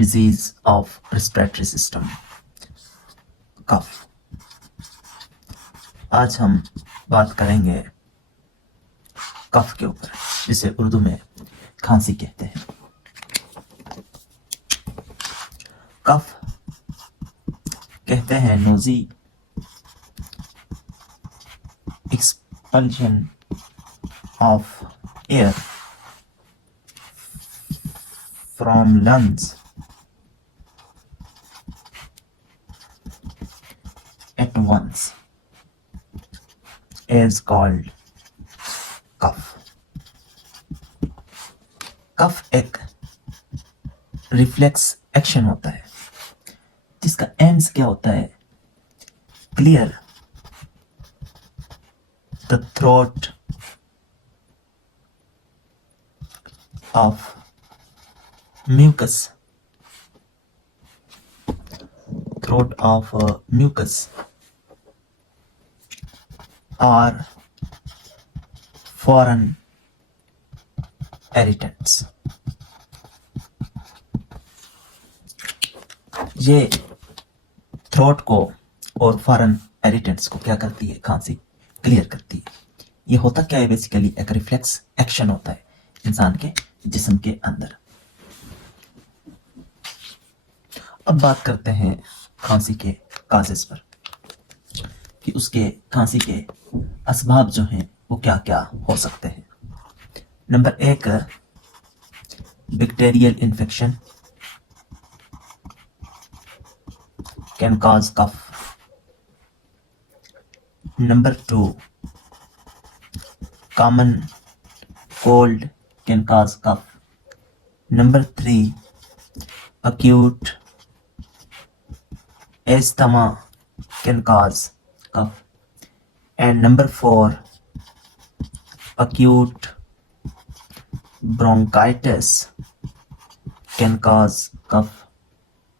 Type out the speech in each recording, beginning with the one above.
Disease of respiratory system, कफ। आज हम बात करेंगे कफ के ऊपर, जिसे उर्दू में खांसी कहते हैं। कफ कहते हैं nosy expulsion of air from lungs at once is called cough. कफ एक रिफ्लेक्स एक्शन होता है जिसका एंड्स क्या होता है, clear the throat of mucus, throat of mucus or foreign irritants. ये थ्रोट को और फॉरेन इरिटेंट्स को क्या करती है, खांसी क्लियर करती है। ये होता क्या है, बेसिकली एक रिफ्लेक्स एक्शन होता है इंसान के जिस्म के अंदर। अब बात करते हैं खांसी के काजेस पर कि उसके खांसी के असबाब जो हैं वो क्या क्या हो सकते हैं। Number 1, bacterial infection can cause cough. Number 2, common cold can cause cough. Number 3, acute asthma can cause cough. And number 4, acute bronchitis can cause cough.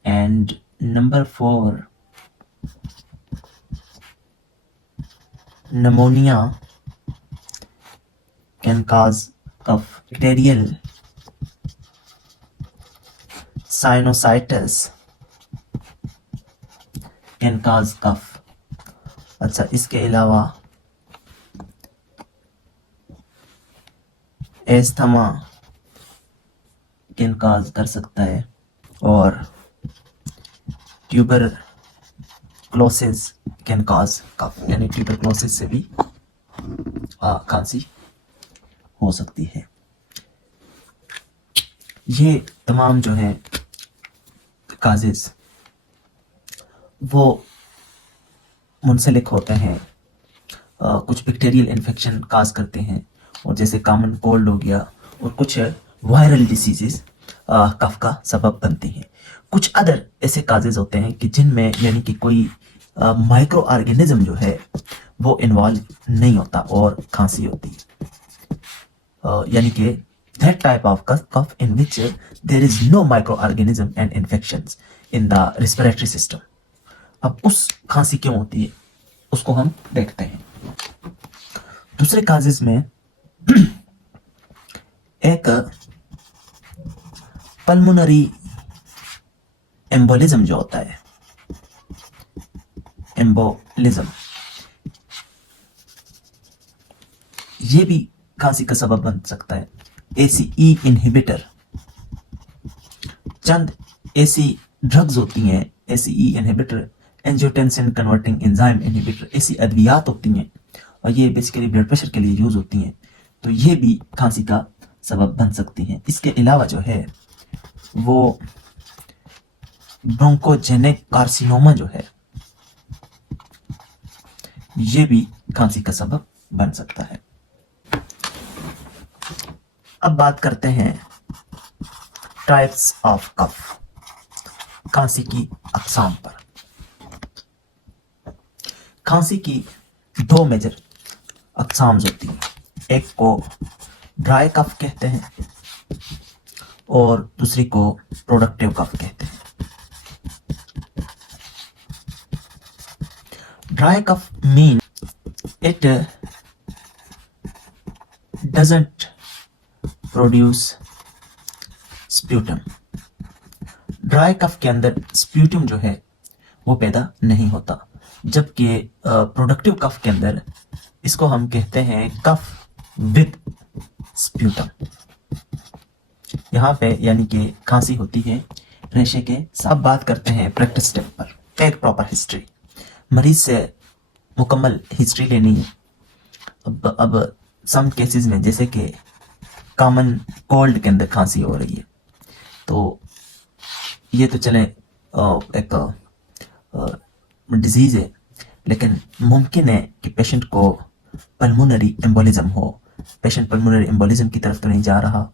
And number 4, pneumonia can cause cough. Bacterial sinusitis can cause cough. अच्छा, इसके अलावा asthma can cause कर सकता है और tuberculosis can cause कफ, यानी tuberculosis से भी खांसी हो सकती है। ये तमाम जो है काजेस वो मुंसलिक होते हैं, कुछ बैक्टीरियल इन्फेक्शन काज करते हैं, और जैसे कॉमन कोल्ड हो गया, और कुछ वायरल डिसीजेस कफ का सबब बनती हैं। कुछ अदर ऐसे काजेज होते हैं कि जिनमें यानी कि कोई माइक्रो ऑर्गेनिज्म जो है वो इन्वॉल्व नहीं होता और खांसी होती है, यानी कि that type of cough in which there is no microorganism and infections in the respiratory system. अब उस खांसी क्यों होती है उसको हम देखते हैं। दूसरे काजेस में एक पल्मोनरी एम्बोलिज्म जो होता है, एम्बोलिज्म, ये भी खांसी का सबब बन सकता है। ACE इनहिबिटर, चंद ऐसी ड्रग्स होती हैं, ACE inhibitor, angiotensin converting enzyme inhibitor, ऐसी अद्वियात होती हैं और ये बेसिकली ब्लड प्रेशर के लिए यूज होती हैं, तो ये भी खांसी का सबब बन सकती हैं। इसके अलावा जो है वो ब्रोंकोजेनिक कार्सिनोमा जो है ये भी खांसी का सबब बन सकता है। अब बात करते हैं टाइप्स ऑफ कफ, खांसी की अक़साम पर। खांसी की 2 मेजर अक़साम होती हैं, एक को ड्राई कफ कहते हैं और दूसरी को प्रोडक्टिव कफ कहते हैं। Dry cough mean it doesn't produce sputum. Dry dry cough के अंदर स्प्यूटम जो है वो पैदा नहीं होता, जबकि प्रोडक्टिव कफ के अंदर इसको हम कहते हैं कफ विद स्प्यूटम। यहाँ पे यानी कि खांसी होती है रेशे के साथ। बात करते हैं प्रैक्टिस स्टेप पर। एक प्रॉपर हिस्ट्री, मरीज से मुकम्मल हिस्ट्री लेनी है। अब सम केसेस में जैसे कि कॉमन कोल्ड के अंदर खांसी हो रही है, तो ये तो चले एक डिजीज है, लेकिन मुमकिन है कि पेशेंट को पल्मोनरी एम्बोलिज्म हो। पेशेंट पल्मोनरी एम्बोलिज्म की तरफ तो नहीं जा रहा,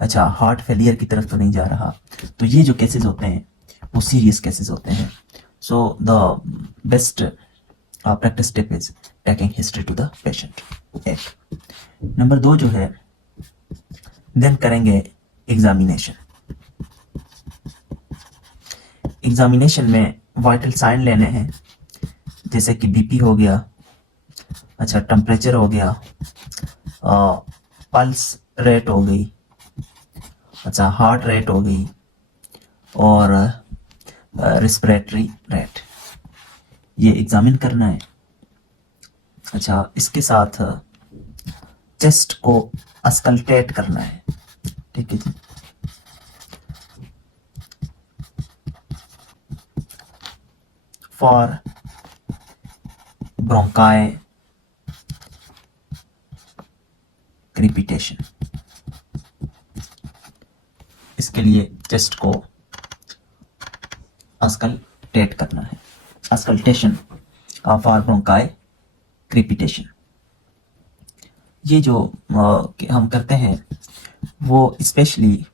अच्छा हार्ट फेलियर की तरफ तो नहीं जा रहा, तो ये जो केसेस होते हैं वो सीरियस केसेस होते हैं। So the best practice tip is taking history to the patient. एक नंबर 2 जो है, देन करेंगे एग्जामिनेशन। एग्जामिनेशन में वाइटल साइन लेने हैं, जैसे कि बीपी हो गया, अच्छा टेम्परेचर हो गया, पल्स रेट हो गई, अच्छा हार्ट रेट हो गई, और रिस्पिरेटरी रेट, ये एग्जामिन करना है। अच्छा इसके साथ चेस्ट को अस्कल्टेट करना है, ठीक है जी। फॉर ब्रोंकाई क्रीपिटेशन, इसके लिए चेस्ट को अस्कल्टेट करना है। अस्कल्टेशन फॉर ब्रोंकाई क्रीपिटेशन, ये जो हम करते हैं वो स्पेशली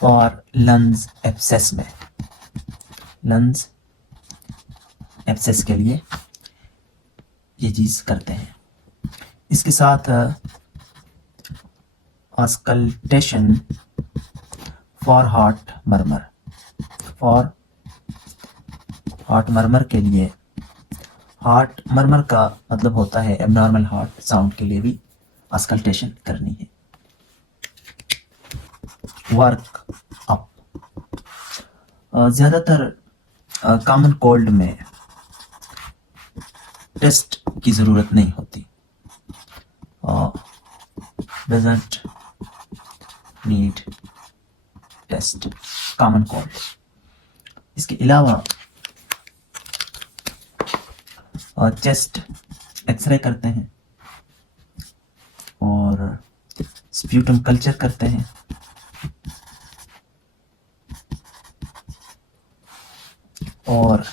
फॉर लंग्स एब्सेस में, लंग्स एब्सेस के लिए ये चीज करते हैं। इसके साथ auscultation for heart murmur, for heart murmur के लिए, हार्ट मर्मर का मतलब होता है एबनॉर्मल हार्ट साउंड के लिए भी अस्कल्टेशन करनी है। वर्क अप, ज़्यादातर कॉमन कोल्ड में टेस्ट की ज़रूरत नहीं होती, doesn't need test common cold. इसके अलावा चेस्ट एक्सरे करते हैं और स्प्यूटम कल्चर करते हैं, और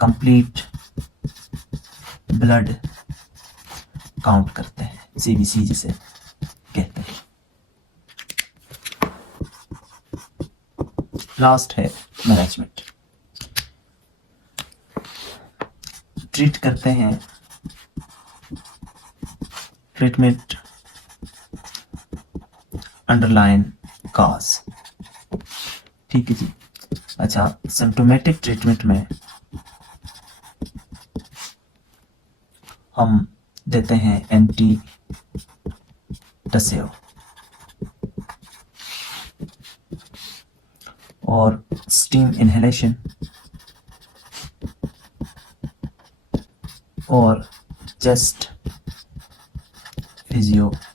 कंप्लीट ब्लड काउंट करते हैं, सीबीसी जिसे कहते हैं। लास्ट है मैनेजमेंट। ट्रीट करते हैं, ट्रीटमेंट अंडरलाइन कॉज, ठीक है जी। अच्छा सिम्टोमेटिक ट्रीटमेंट में हम देते हैं एंटी टसेव और स्टीम इनहेलेशन और चेस्ट फिजियोथेरेपी।